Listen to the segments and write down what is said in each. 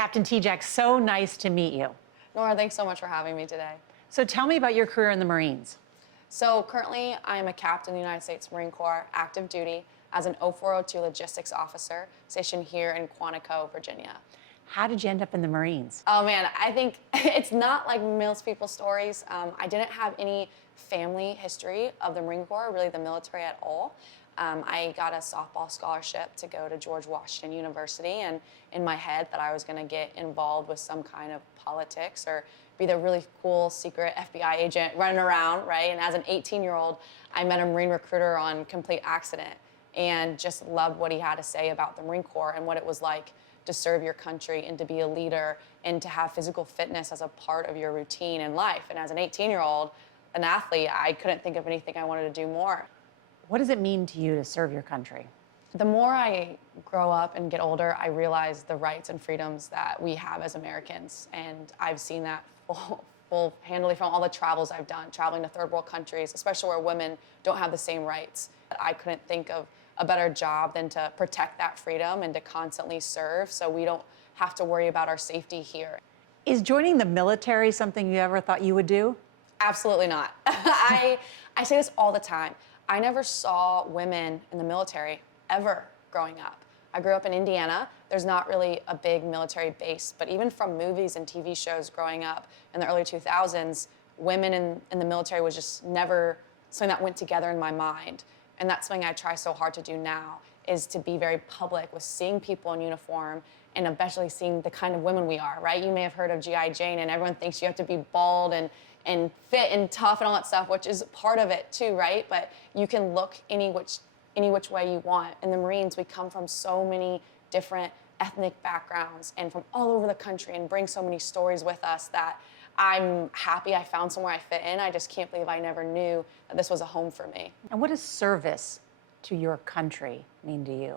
Captain T-Jack, so nice to meet you. Nora, thanks so much for having me today. So tell me about your career in the Marines. So currently, I am a captain in the United States Marine Corps, active duty, as an 0402 logistics officer stationed here in Quantico, Virginia. How did you end up in the Marines? Oh man, I think it's not like most people's stories. I didn't have any family history of the Marine Corps, really the military at all. I got a softball scholarship to go to George Washington University, and in my head that I was going to get involved with some kind of politics or be the really cool secret FBI agent running around, right? And as an 18-year-old, I met a Marine recruiter on complete accident and just loved what he had to say about the Marine Corps and what it was like to serve your country and to be a leader and to have physical fitness as a part of your routine in life. And as an 18-year-old, an athlete, I couldn't think of anything I wanted to do more. What does it mean to you to serve your country? The more I grow up and get older, I realize the rights and freedoms that we have as Americans. And I've seen that full-handedly from all the travels I've done, traveling to third world countries, especially where women don't have the same rights. I couldn't think of a better job than to protect that freedom and to constantly serve so we don't have to worry about our safety here. Is joining the military something you ever thought you would do? Absolutely not. I say this all the time. I never saw women in the military ever growing up. I grew up in Indiana. There's not really a big military base, but even from movies and TV shows growing up in the early 2000s, women in the military was just never something that went together in my mind. And that's something I try so hard to do now, is to be very public with seeing people in uniform and especially seeing the kind of women we are, right? You may have heard of G.I. Jane, and everyone thinks you have to be bald and fit and tough and all that stuff, which is part of it too, right? But you can look any which way you want. In the Marines, we come from so many different ethnic backgrounds and from all over the country and bring so many stories with us that I'm happy I found somewhere I fit in. I just can't believe I never knew that this was a home for me. And what does service to your country mean to you?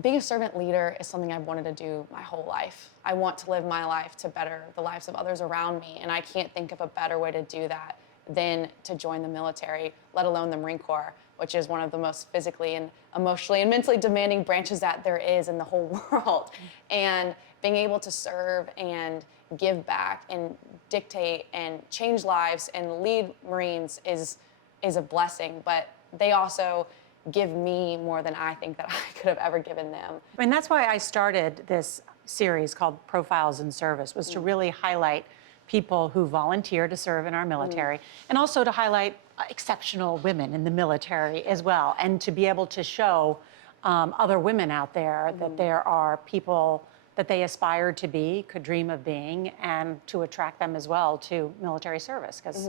Being a servant leader is something I've wanted to do my whole life. I want to live my life to better the lives of others around me, and I can't think of a better way to do that than to join the military, let alone the Marine Corps, which is one of the most physically and emotionally and mentally demanding branches that there is in the whole world. And being able to serve and give back and dictate and change lives and lead Marines is a blessing, but they also give me more than I think that I could have ever given them. And that's why I started this series called Profiles in Service, was to really highlight people who volunteer to serve in our military and also to highlight exceptional women in the military as well, and to be able to show other women out there that there are people that they aspire to be, could dream of being, and to attract them as well to military service, because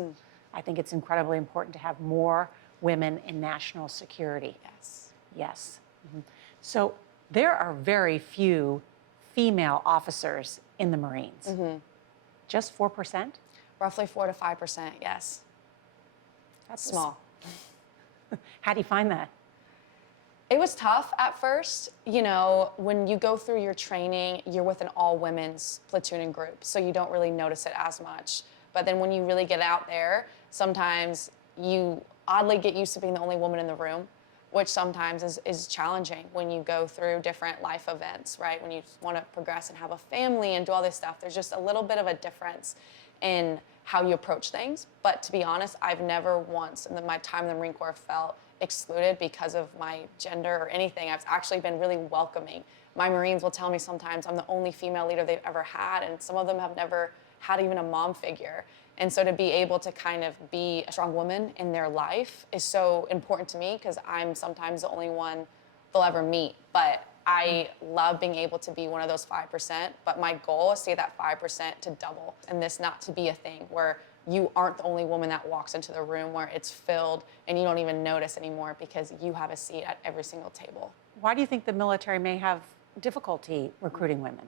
I think it's incredibly important to have more women in national security. Yes. Yes. So there are very few female officers in the Marines. Just 4%? Roughly 4 to 5%, yes. That's Small. How do you find that? It was tough at first. You know, when you go through your training, you're with an all-women's platoon and group, so you don't really notice it as much. But then when you really get out there, sometimes you oddly get used to being the only woman in the room, which sometimes is challenging when you go through different life events, right? When you want to progress and have a family and do all this stuff, there's just a little bit of a difference in how you approach things. But to be honest, I've never once in my time in the Marine Corps felt excluded because of my gender or anything. I've actually been really welcoming. My Marines will tell me sometimes I'm the only female leader they've ever had, and some of them have never had even a mom figure. And so to be able to kind of be a strong woman in their life is so important to me, because I'm sometimes the only one they'll ever meet. But I love being able to be one of those 5%, but my goal is to get that 5% to double, and this not to be a thing where you aren't the only woman that walks into the room where it's filled and you don't even notice anymore because you have a seat at every single table. Why do you think the military may have difficulty recruiting women?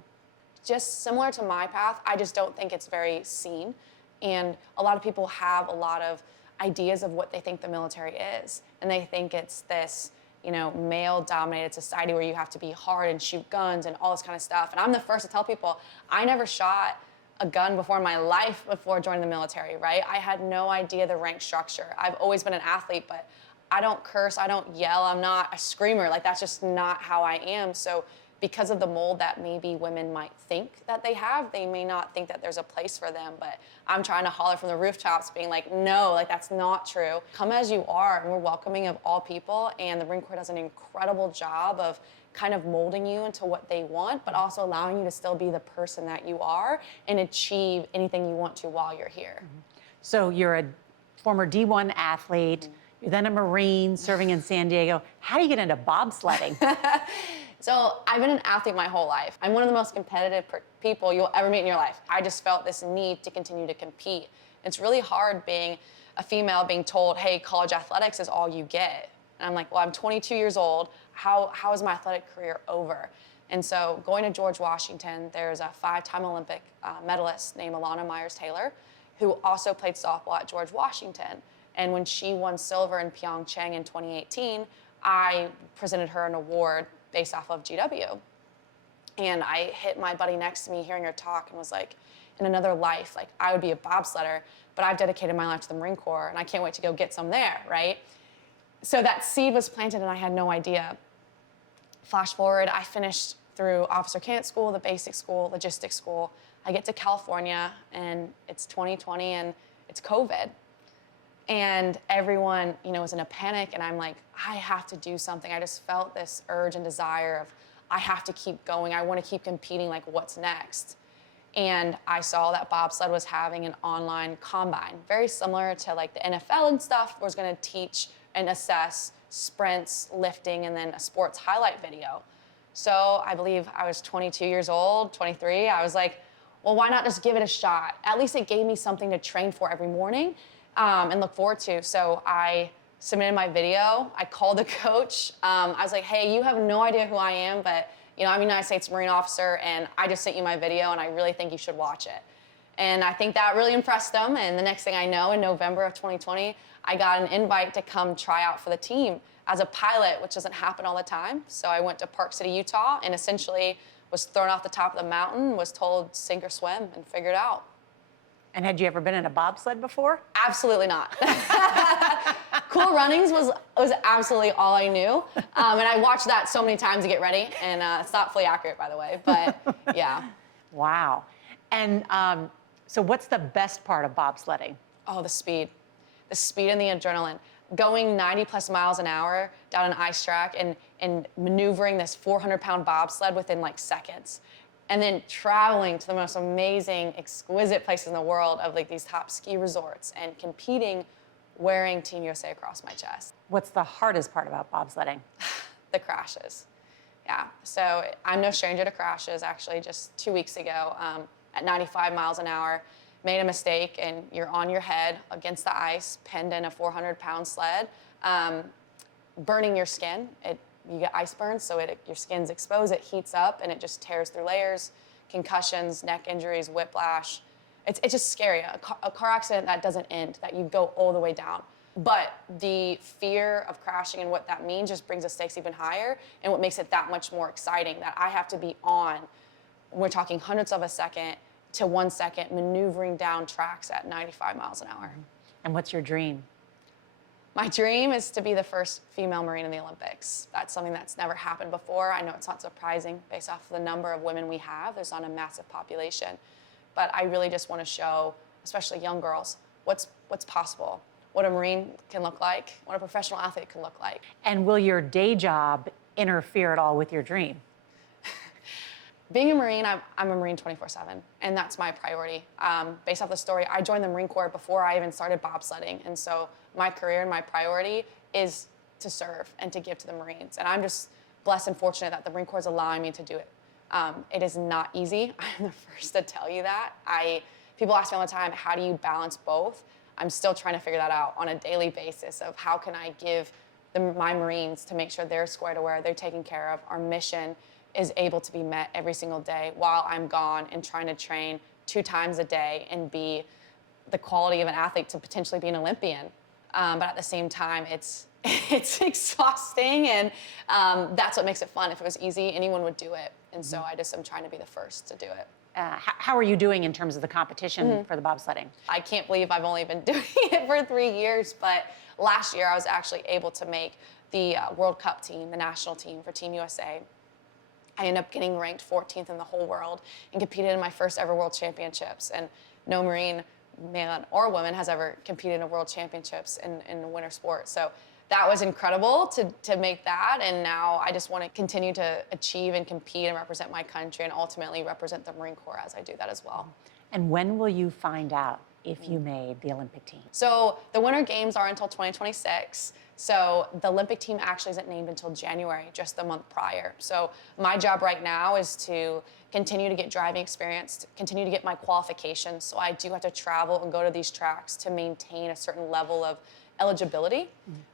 Just similar to my path, I just don't think it's very seen. And a lot of people have a lot of ideas of what they think the military is. And they think it's this, you know, male-dominated society where you have to be hard and shoot guns and all this kind of stuff. And I'm the first to tell people, I never shot a gun before in my life before joining the military, right? I had no idea the rank structure. I've always been an athlete, but I don't curse, I don't yell, I'm not a screamer. Like, that's just not how I am. So because of the mold that maybe women might think that they have, they may not think that there's a place for them. But I'm trying to holler from the rooftops being like, no, like that's not true. Come as you are, and we're welcoming of all people. And the Marine Corps does an incredible job of kind of molding you into what they want, but also allowing you to still be the person that you are and achieve anything you want to while you're here. So you're a former D1 athlete, you're then a Marine serving in San Diego. How do you get into bobsledding? So I've been an athlete my whole life. I'm one of the most competitive people you'll ever meet in your life. I just felt this need to continue to compete. It's really hard being a female being told, hey, college athletics is all you get. And I'm like, well, I'm 22 years old. How is my athletic career over? And so going to George Washington, there's a 5-time Olympic medalist named Alana Myers-Taylor, who also played softball at George Washington. And when she won silver in Pyeongchang in 2018, I presented her an award based off of GW. And I hit my buddy next to me hearing her talk and was like, in another life, like I would be a bobsledder, but I've dedicated my life to the Marine Corps and I can't wait to go get some there, right? So that seed was planted and I had no idea. Flash forward, I finished through officer candidate school, the basic school, logistics school. I get to California and it's 2020 and it's COVID. And everyone, was in a panic and I'm like, I have to do something. I just felt this urge and desire of, I have to keep going. I want to keep competing, like what's next? And I saw that bobsled was having an online combine, very similar to like the NFL and stuff, was going to teach and assess sprints, lifting, and then a sports highlight video. So I believe I was 22 years old, 23. I was like, well, why not just give it a shot? At least it gave me something to train for every morning and look forward to. So I submitted my video. I called the coach. I was like, hey, you have no idea who I am, but I'm a United States Marine officer and I just sent you my video and I really think you should watch it. And I think that really impressed them. And the next thing I know, in November of 2020, I got an invite to come try out for the team as a pilot, which doesn't happen all the time. So I went to Park City, Utah, and essentially was thrown off the top of the mountain, was told sink or swim, and figured out. And had you ever been in a bobsled before? Absolutely not. Cool Runnings was absolutely all I knew. And I watched that so many times to get ready. And it's not fully accurate, by the way. But yeah. Wow. And so what's the best part of bobsledding? Oh, the speed. The speed and the adrenaline. Going 90 plus miles an hour down an ice track and maneuvering this 400-pound bobsled within like seconds. And then traveling to the most amazing, exquisite places in the world of like these top ski resorts and competing wearing Team USA across my chest. What's the hardest part about bobsledding? The crashes. Yeah, so I'm no stranger to crashes. Actually, just 2 weeks ago at 95 miles an hour, made a mistake and you're on your head against the ice, pinned in a 400-pound sled, burning your skin. You get ice burns, so your skin's exposed, it heats up, and it just tears through layers, concussions, neck injuries, whiplash. It's just scary. A car accident that doesn't end, that you go all the way down. But the fear of crashing and what that means just brings the stakes even higher, and what makes it that much more exciting, that I have to be on, we're talking hundredths of a second to 1 second, maneuvering down tracks at 95 miles an hour. And what's your dream? My dream is to be the first female Marine in the Olympics. That's something that's never happened before. I know it's not surprising based off of the number of women we have. There's not a massive population. But I really just want to show, especially young girls, what's possible, what a Marine can look like, what a professional athlete can look like. And will your day job interfere at all with your dream? Being a Marine, I'm a Marine 24/7, and that's my priority. Based off the story, I joined the Marine Corps before I even started bobsledding, and so my career and my priority is to serve and to give to the Marines. And I'm just blessed and fortunate that the Marine Corps is allowing me to do it. It is not easy. I'm the first to tell you that. People ask me all the time, how do you balance both? I'm still trying to figure that out on a daily basis of how can I give my Marines to make sure they're squared away, they're taken care of, our mission is able to be met every single day while I'm gone and trying to train 2 times a day and be the quality of an athlete to potentially be an Olympian. But at the same time, it's exhausting, and that's what makes it fun. If it was easy, anyone would do it. And so I just am trying to be the first to do it. How are you doing in terms of the competition for the bobsledding? I can't believe I've only been doing it for 3 years, but last year I was actually able to make the World Cup team, the national team for Team USA. I ended up getting ranked 14th in the whole world and competed in my first ever world championships. And no Marine, man or woman, has ever competed in world championships in winter sport. So that was incredible to make that. And now I just want to continue to achieve and compete and represent my country and ultimately represent the Marine Corps as I do that as well. And when will you find out if you made the Olympic team? So the Winter Games are until 2026. So the Olympic team actually isn't named until January, just the month prior. So my job right now is to continue to get driving experience, to continue to get my qualifications. So I do have to travel and go to these tracks to maintain a certain level of eligibility.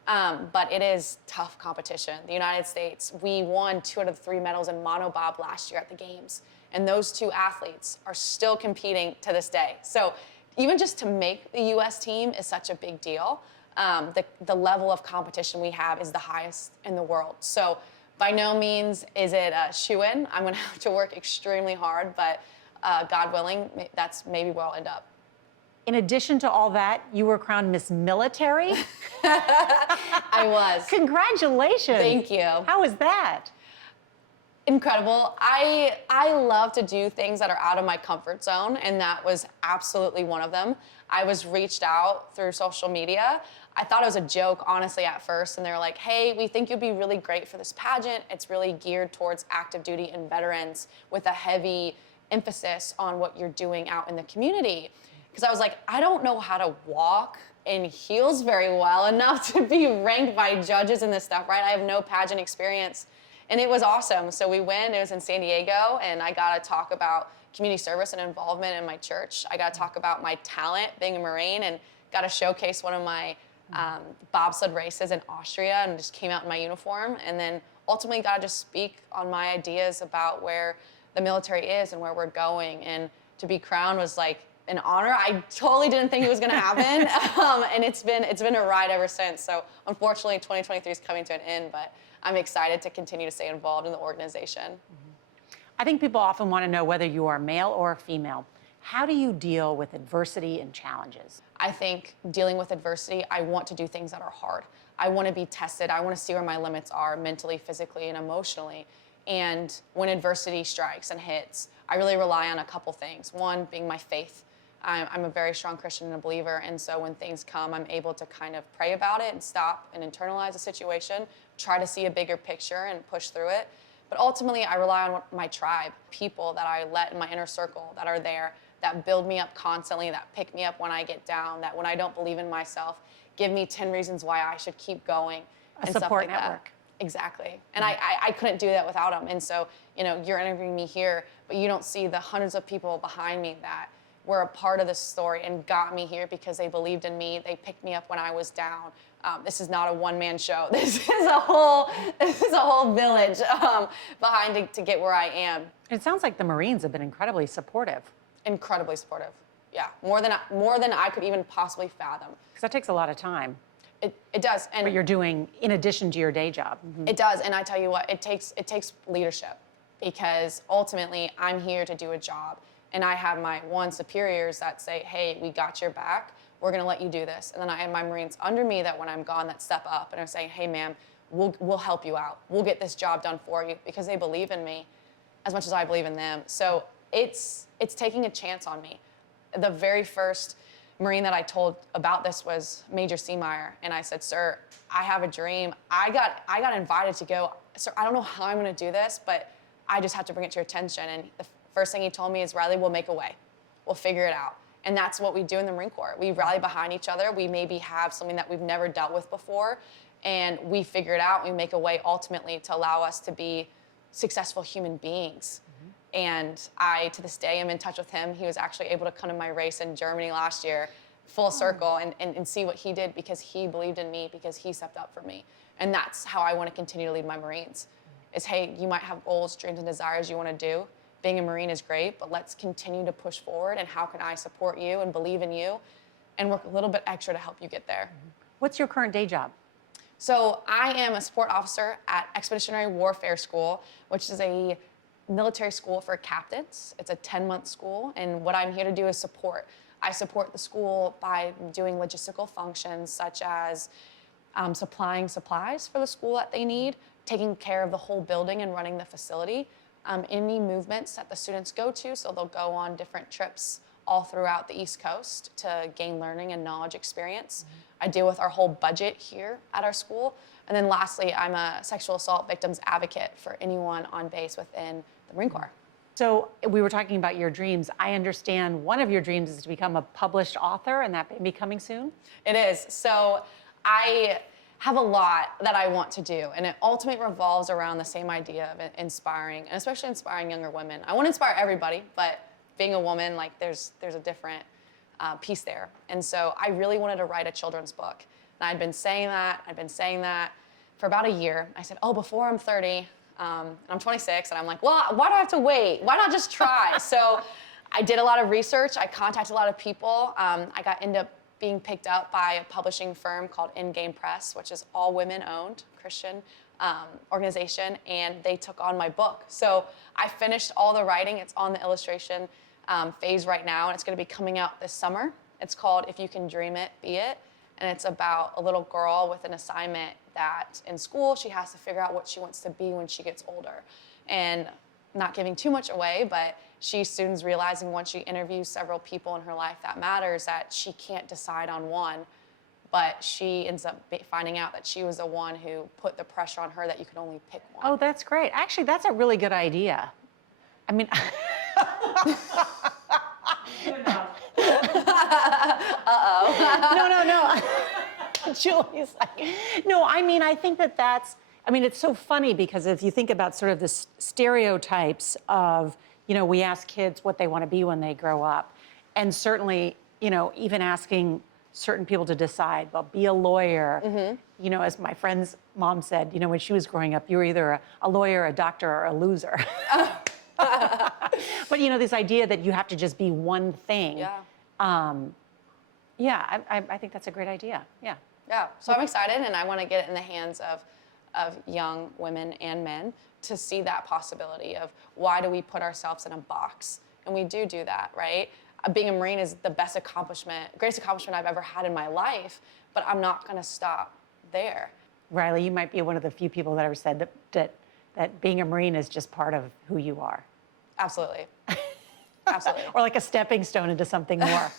But it is tough competition. The United States, we won 2 out of the 3 medals in monobob last year at the Games. And those 2 athletes are still competing to this day. So even just to make the US team is such a big deal. The level of competition we have is the highest in the world. So by no means is it a shoo-in. I'm gonna have to work extremely hard, but God willing, that's maybe where I'll end up. In addition to all that, you were crowned Miss Military. I was. Congratulations. Thank you. How was that? Incredible. I love to do things that are out of my comfort zone, and that was absolutely one of them. I was reached out through social media. I thought it was a joke, honestly, at first, and they were like, hey, we think you'd be really great for this pageant. It's really geared towards active duty and veterans with a heavy emphasis on what you're doing out in the community. Because I was like, I don't know how to walk in heels very well enough to be ranked by judges and this stuff, right? I have no pageant experience. And it was awesome. So we went, it was in San Diego, and I got to talk about community service and involvement in my church. I got to talk about my talent being a Marine and got to showcase one of my bobsled races in Austria and just came out in my uniform. And then ultimately got to just speak on my ideas about where the military is and where we're going. And to be crowned was like an honor. I totally didn't think it was going to happen. And it's been a ride ever since. So unfortunately, 2023 is coming to an end, but I'm excited to continue to stay involved in the organization. I think people often want to know whether you are male or female. How do you deal with adversity and challenges? I think dealing with adversity, I want to do things that are hard. I want to be tested. I want to see where my limits are mentally, physically, and emotionally. And when adversity strikes and hits, I really rely on a couple things. One being my faith. I'm a very strong Christian and a believer, and so when things come, I'm able to kind of pray about it and stop and internalize the situation, try to see a bigger picture and push through it. But ultimately, I rely on my tribe, people that I let in my inner circle that are there, that build me up constantly, that pick me up when I get down, that when I don't believe in myself, give me 10 reasons why I should keep going. A support network. Exactly. And I couldn't do that without them. And so, you know, you're interviewing me here, but you don't see the hundreds of people behind me that were a part of this story and got me here because they believed in me. They picked me up when I was down. This is not a one-man show. This is a whole village behind to get where I am. It sounds like the Marines have been incredibly supportive. Incredibly supportive. Yeah, more than I could even possibly fathom. Because that takes a lot of time. It does. And what you're doing in addition to your day job. Mm-hmm. It does, and I tell you what, it takes leadership, because ultimately I'm here to do a job, and I have my superiors that say, hey, we got your back, we're gonna let you do this. And then I have my Marines under me that when I'm gone that step up and are saying, hey ma'am, we'll help you out. We'll get this job done for you, because they believe in me as much as I believe in them. So it's taking a chance on me. The very first Marine that I told about this was Major Seameyer, and I said, sir, I have a dream. I got invited to go. Sir, I don't know how I'm gonna do this, but I just have to bring it to your attention. And the first thing he told me is, Riley, we'll make a way. We'll figure it out. And that's what we do in the Marine Corps. We rally behind each other. We maybe have something that we've never dealt with before, and we figure it out. We make a way ultimately to allow us to be successful human beings. And I, to this day, am in touch with him. He was actually able to come to my race in Germany last year, full circle, and see what he did, because he believed in me, because he stepped up for me. And that's how I want to continue to lead my Marines, is, hey, you might have goals, dreams, and desires you want to do. Being a Marine is great, but let's continue to push forward, and how can I support you and believe in you and work a little bit extra to help you get there. What's your current day job? So I am a support officer at Expeditionary Warfare School, which is a military school for captains. It's a 10-month school, and what I'm here to do is support. I support the school by doing logistical functions such as supplying supplies for the school that they need, taking care of the whole building and running the facility. any movements that the students go to. So they'll go on different trips all throughout the East Coast to gain learning and knowledge experience. I deal with our whole budget here at our school. And then lastly, I'm a sexual assault victims advocate for anyone on base within the Marine Corps. So we were talking about your dreams. I understand one of your dreams is to become a published author, and that may be coming soon? It is. So I have a lot that I want to do, and it ultimately revolves around the same idea of inspiring, and especially inspiring younger women. I want to inspire everybody, but being a woman, like there's a different piece there. And so I really wanted to write a children's book. And I'd been saying that for about a year. I said, oh, before I'm 30, I'm 26, and I'm like, well, why do I have to wait? Why not just try? So I did a lot of research. I contacted a lot of people. I ended up being picked up by a publishing firm called In-Game Press, which is all women-owned Christian organization, and they took on my book. So I finished all the writing. It's on the illustration phase right now, and it's going to be coming out this summer. It's called If You Can Dream It, Be It, and it's about a little girl with an assignment that in school she has to figure out what she wants to be when she gets older. And not giving too much away, but she soon's realizing once she interviews several people in her life that matters that she can't decide on one, but she ends up finding out that she was the one who put the pressure on her that you could only pick one. Oh, that's great. Actually, that's a really good idea. I mean, no. Julie's like, no, I mean, I think it's so funny because if you think about sort of the stereotypes of, we ask kids what they want to be when they grow up. And certainly, even asking certain people to decide, well, be a lawyer. Mm-hmm. As my friend's mom said, when she was growing up, you were either a lawyer, a doctor, or a loser. But, this idea that you have to just be one thing. Yeah. I think that's a great idea. Yeah. Yeah. So I'm excited, and I want to get it in the hands of young women and men to see that possibility of why do we put ourselves in a box? And we do that, right? Being a Marine is the greatest accomplishment I've ever had in my life, but I'm not going to stop there. Riley, you might be one of the few people that ever said that being a Marine is just part of who you are. Absolutely. Absolutely. Or like a stepping stone into something more.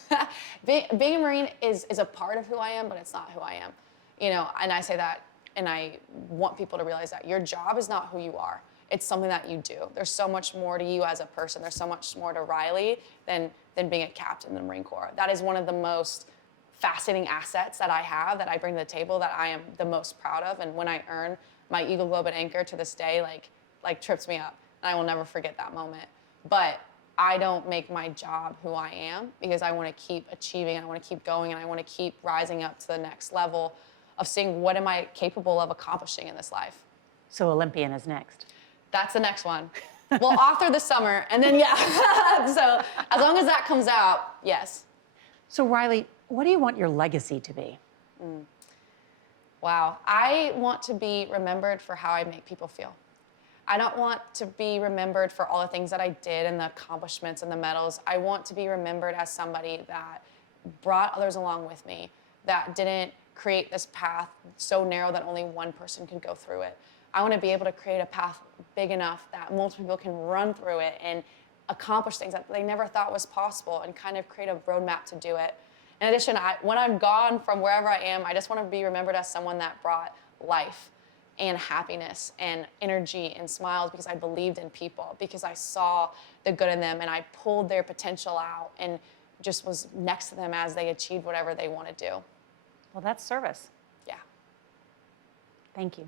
Being a Marine is a part of who I am, but it's not who I am. And I say that, and I want people to realize that your job is not who you are. It's something that you do. There's so much more to you as a person. There's so much more to Riley than being a captain in the Marine Corps. That is one of the most fascinating assets that I have, that I bring to the table, that I am the most proud of. And when I earn my Eagle Globe and Anchor to this day, like trips me up. And I will never forget that moment. But I don't make my job who I am, because I want to keep achieving, and I want to keep going, and I want to keep rising up to the next level of seeing what am I capable of accomplishing in this life. So Olympian is next. That's the next one. We'll author this summer, and then so as long as that comes out, yes. So Riley, what do you want your legacy to be? Wow. I want to be remembered for how I make people feel. I don't want to be remembered for all the things that I did and the accomplishments and the medals. I want to be remembered as somebody that brought others along with me, that didn't create this path so narrow that only one person could go through it. I want to be able to create a path big enough that multiple people can run through it and accomplish things that they never thought was possible, and kind of create a roadmap to do it. In addition, when I'm gone from wherever I am, I just want to be remembered as someone that brought life and happiness and energy and smiles, because I believed in people, because I saw the good in them, and I pulled their potential out and just was next to them as they achieved whatever they want to do. Well, that's service. Yeah. Thank you.